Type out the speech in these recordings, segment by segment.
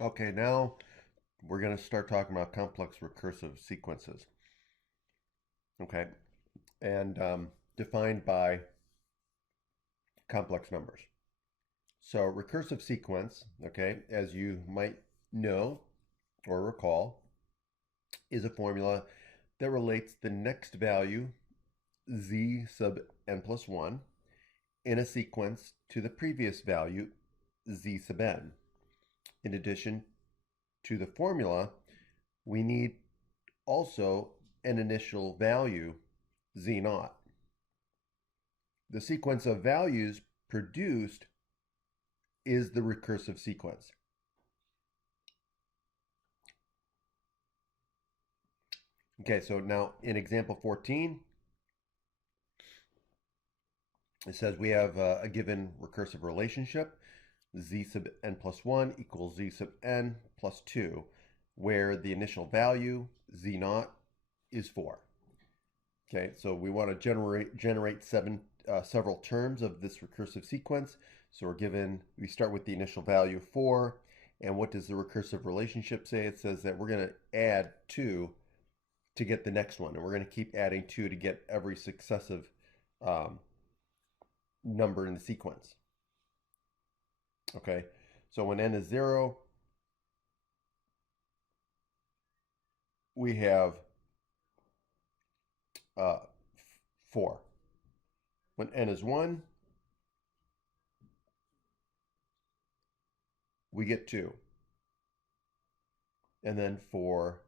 Okay, now we're going to start talking about complex recursive sequences. Okay, and defined by complex numbers. So, recursive sequence, okay, as you might know or recall, is a formula that relates the next value, z sub n plus 1, in a sequence to the previous value, z sub n. In addition to the formula, we need also an initial value, z naught. The sequence of values produced is the recursive sequence. Okay, so now in example 14, it says we have a given recursive relationship, z sub n plus 1 equals z sub n plus 2, where the initial value, z naught, is 4. Okay, so we want to generate several terms of this recursive sequence. So we start with the initial value 4, and what does the recursive relationship say? It says that we're going to add 2 to get the next one, and we're going to keep adding 2 to get every successive um, number in the sequence. Okay, so when n is 0, we have uh, 4. When n is 1, we get 2. And then for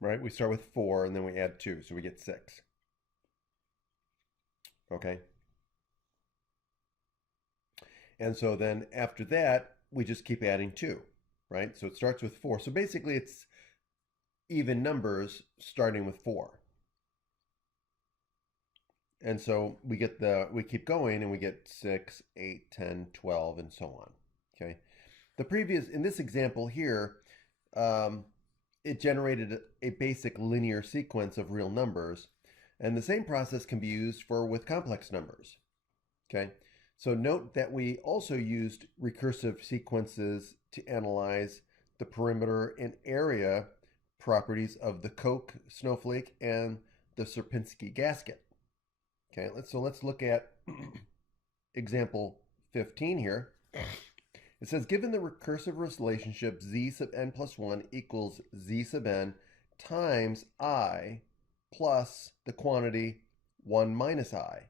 right, we start with 4 and then we add 2, so we get 6. Okay, and so then after that, we just keep adding 2, right? So it starts with 4. So basically, it's even numbers starting with 4. And so we keep going and we get 6, 8, 10, 12, and so on. Okay. In this example here, um, it generated a basic linear sequence of real numbers. And the same process can be used with complex numbers. Okay. So note that we also used recursive sequences to analyze the perimeter and area properties of the Koch snowflake and the Sierpinski gasket. Okay, let's look at example 15 here. It says given the recursive relationship z sub n plus 1 equals z sub n times I plus the quantity 1 minus I,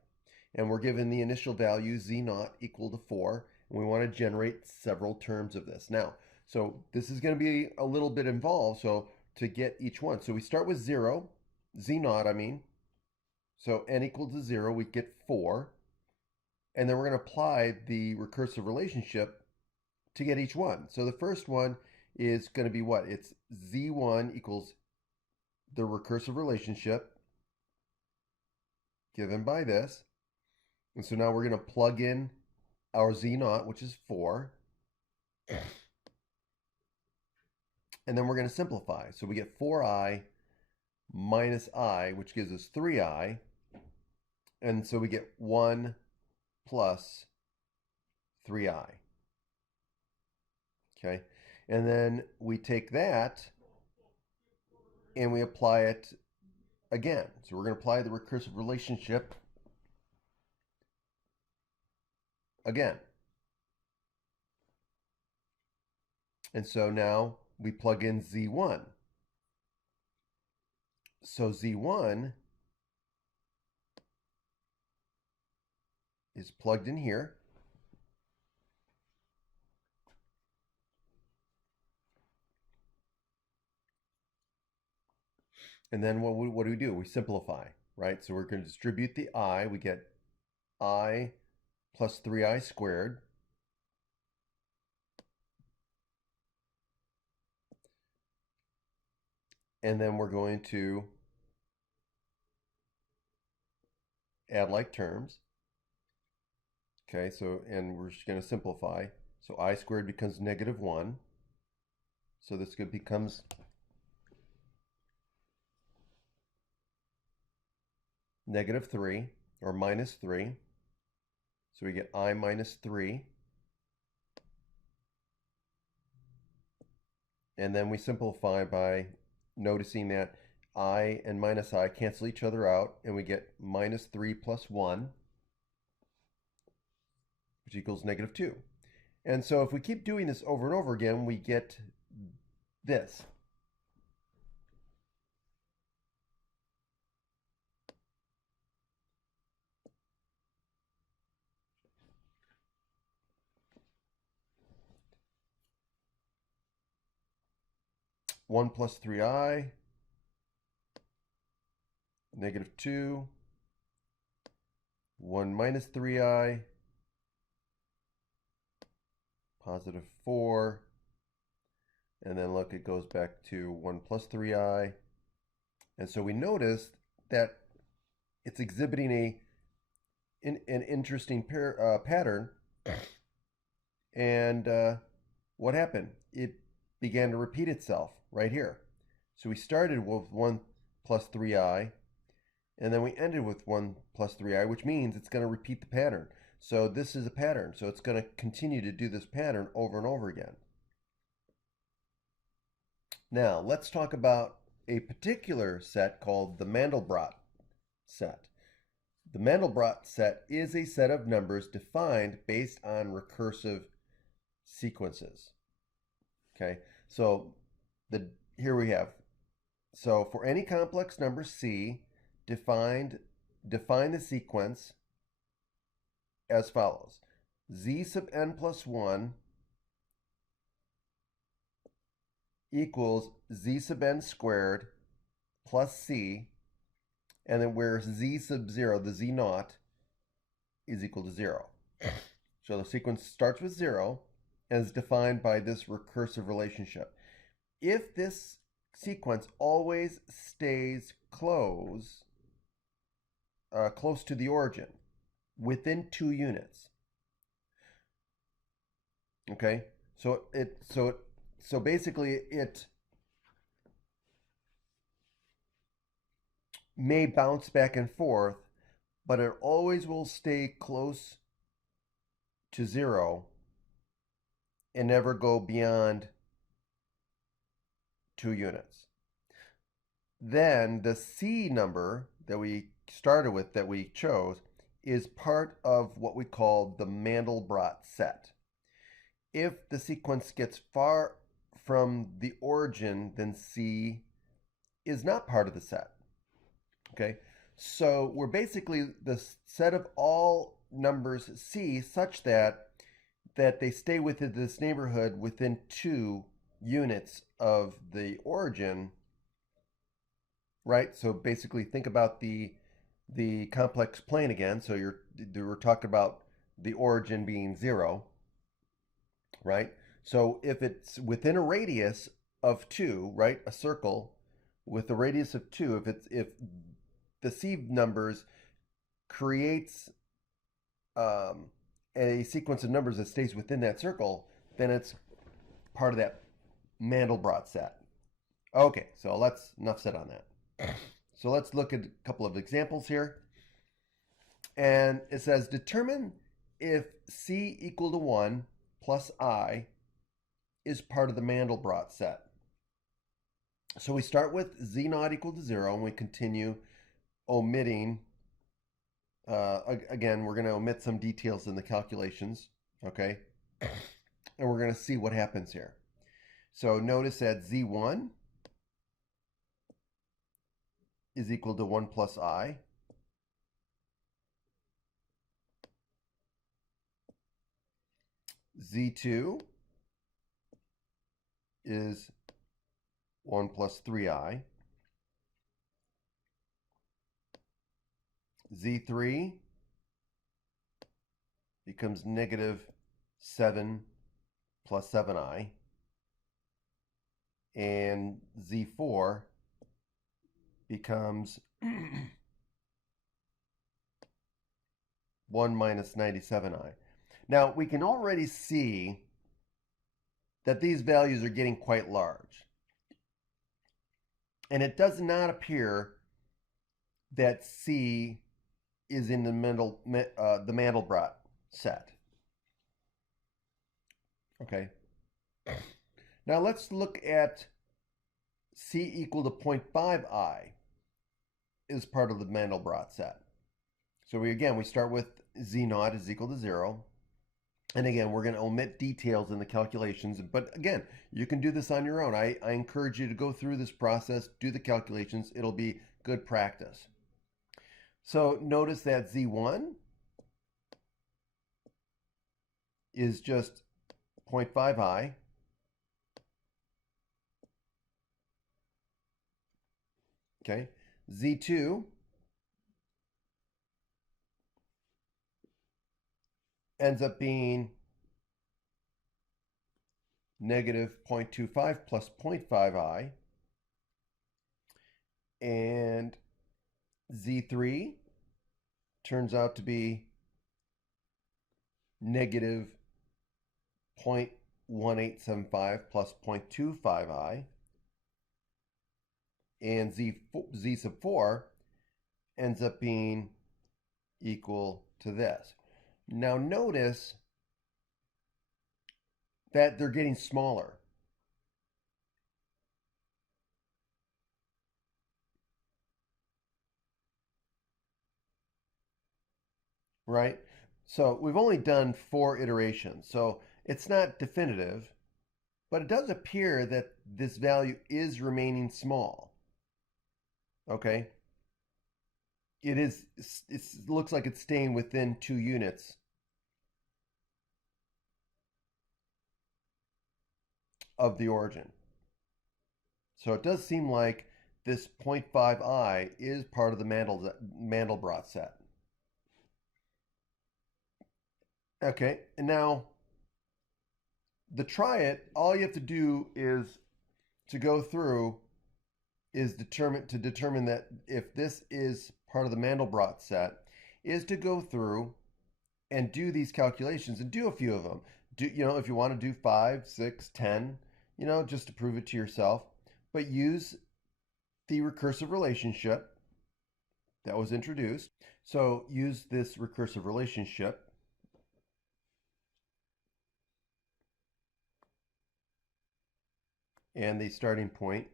and we're given the initial value z naught equal to 4, and we want to generate several terms of this. Now, so this is going to be a little bit involved, so to get each one. So we start with 0, z naught, I mean. So n equals to 0, we get 4. And then we're going to apply the recursive relationship to get each one. So the first one is going to be what? It's z1 equals the recursive relationship given by this. And so now we're going to plug in our z naught, which is 4. And then we're going to simplify. So we get 4i minus I, which gives us 3i. And so we get 1 plus 3i. Okay. And then we take that and we apply it again. So we're going to apply the recursive relationship again. And so now we plug in z1. So z1 is plugged in here. And then what do we do? We simplify, right? So we're going to distribute the I. We get I plus 3i squared. And then we're going to add like terms. Okay, so, and we're just going to simplify. So I squared becomes negative 1. So this becomes negative 3 or minus 3. So we get I minus 3. And then we simplify by noticing that I and minus I cancel each other out, and we get minus 3 plus 1, which equals negative 2. And so if we keep doing this over and over again, we get this. One plus 3i, negative 2, 1 minus 3i, positive 4, and then look, it goes back to 1 plus 3i. And so we noticed that it's exhibiting an interesting pattern. And what happened? It began to repeat itself right here. So we started with 1 plus 3i, and then we ended with 1 plus 3i, which means it's going to repeat the pattern. So this is a pattern. So it's going to continue to do this pattern over and over again. Now, let's talk about a particular set called the Mandelbrot set. The Mandelbrot set is a set of numbers defined based on recursive sequences. Okay, so here we have. So for any complex number C, define the sequence as follows. Z sub n plus 1 equals z sub n squared plus c, and then where z sub 0, the z naught, is equal to 0. So the sequence starts with 0 and is defined by this recursive relationship. If this sequence always stays close to the origin, within 2 units, okay, so basically it may bounce back and forth, but it always will stay close to 0 and never go beyond 2 units. Then the C number that we started with, that we chose, is part of what we call the Mandelbrot set. If the sequence gets far from the origin, then C is not part of the set. Okay, so we're basically the set of all numbers C such that they stay within this neighborhood within 2 units of the origin, right? So basically think about the complex plane again. So we're talking about the origin being 0, right? So if it's within a radius of 2, right, a circle with a radius of 2, if the C numbers creates a sequence of numbers that stays within that circle, then it's part of that Mandelbrot set. Okay, so enough said on that. So let's look at a couple of examples here. And it says, determine if C equal to 1 plus I is part of the Mandelbrot set. So we start with Z naught equal to 0, and we continue omitting. Again, we're going to omit some details in the calculations, okay? And we're going to see what happens here. So notice that Z1 is equal to 1 plus I. Z2 is 1 plus 3i. Z3 becomes negative 7 plus 7i. And Z4 becomes 1 minus 97i. Now, we can already see that these values are getting quite large. And it does not appear that C is in the Mandelbrot set. Okay. Now let's look at C equal to 0.5i is part of the Mandelbrot set. So we start with Z naught is equal to 0. And again, we're going to omit details in the calculations. But again, you can do this on your own. I encourage you to go through this process, do the calculations. It'll be good practice. So notice that Z1 is just 0.5i. Okay. Z2 ends up being negative 0.25 plus 0.5i. And Z3 turns out to be negative 0.1875 plus 0.25i. And Z sub 4 ends up being equal to this. Now notice that they're getting smaller. Right? So we've only done 4 iterations. So it's not definitive, but it does appear that this value is remaining small. Okay? It looks like it's staying within 2 units of the origin. So it does seem like this 0.5i is part of the Mandelbrot set. Okay, and now the try it, all you have to do is to go through is determine that if this is part of the Mandelbrot set, is to go through and do these calculations and do a few of them. If you want to do 5, 6, 10, just to prove it to yourself, but use the recursive relationship that was introduced. So use this recursive relationship. And the starting point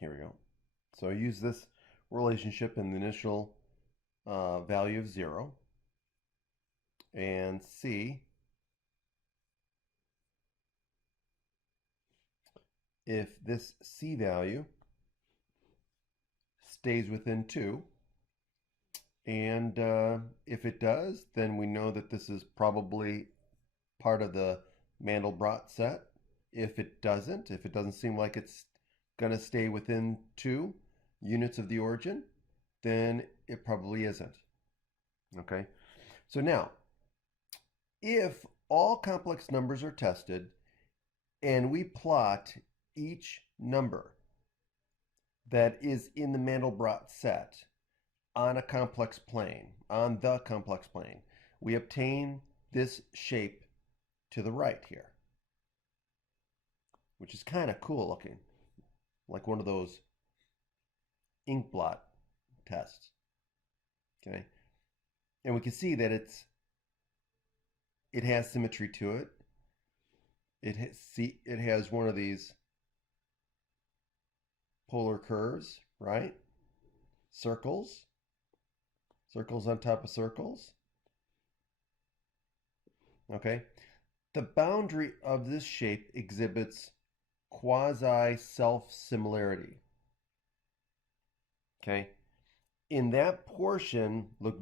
here we go. So use this relationship in the initial value of 0 and see if this C value stays within 2. And if it does, then we know that this is probably part of the Mandelbrot set. If it doesn't seem like it's going to stay within 2 units of the origin, then it probably isn't. Okay, so now, if all complex numbers are tested and we plot each number that is in the Mandelbrot set on the complex plane, we obtain this shape to the right here, which is kind of cool looking, like one of those ink blot tests. Okay, and we can see that it has symmetry to it. It has one of these polar curves, right? Circles on top of circles. Okay, the boundary of this shape exhibits quasi self-similarity. Okay, in that portion, look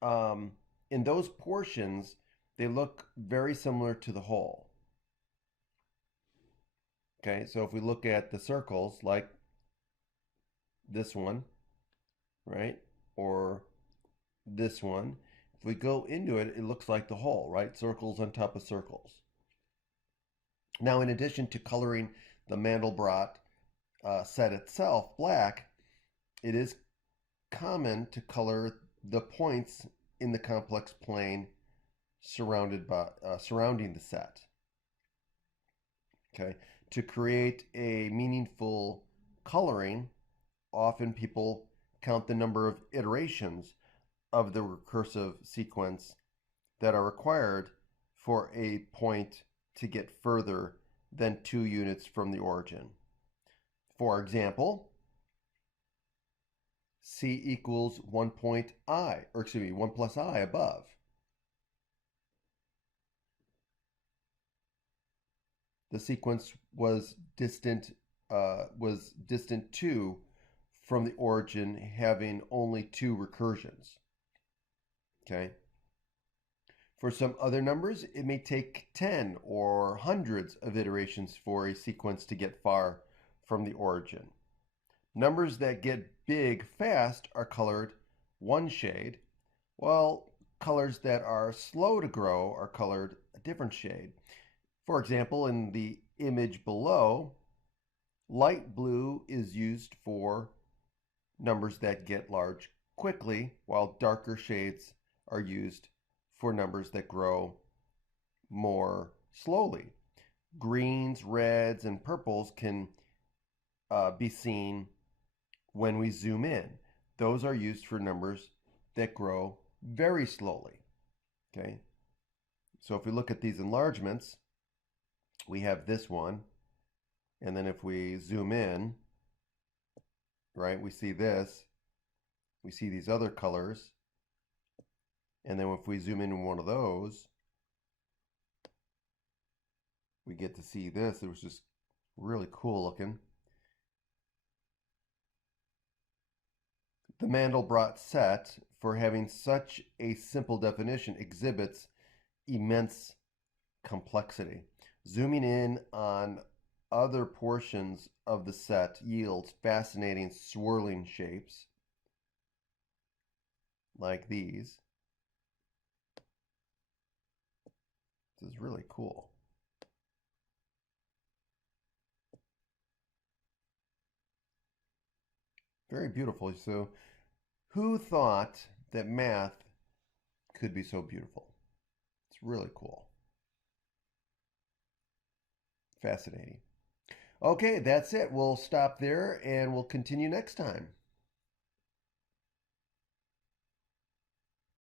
in those portions, they look very similar to the whole. Okay, so if we look at the circles, like this one, right, or this one, if we go into it, it looks like the whole, right? Circles on top of circles. Now, in addition to coloring the Mandelbrot set itself black, it is common to color the points in the complex plane surrounding the set. Okay, to create a meaningful coloring, often people count the number of iterations of the recursive sequence that are required for a point to get further than 2 units from the origin. For example, C equals 1 point I, or excuse me, 1 plus I above. The sequence was distant 2 from the origin, having only 2 recursions. Okay. For some other numbers, it may take 10 or hundreds of iterations for a sequence to get far from the origin. Numbers that get big fast are colored one shade, while colors that are slow to grow are colored a different shade. For example, in the image below, light blue is used for numbers that get large quickly, while darker shades are used for numbers that grow more slowly. Greens, reds, and purples can be seen when we zoom in. Those are used for numbers that grow very slowly. Okay, so if we look at these enlargements, we have this one, and then if we zoom in, right, we see this, we see these other colors, and then if we zoom in one of those, we get to see this. It was just really cool looking. The Mandelbrot set, for having such a simple definition, exhibits immense complexity. Zooming in on other portions of the set yields fascinating swirling shapes like these. This is really cool. Very beautiful. So, who thought that math could be so beautiful? It's really cool. Fascinating. Okay, that's it. We'll stop there and we'll continue next time.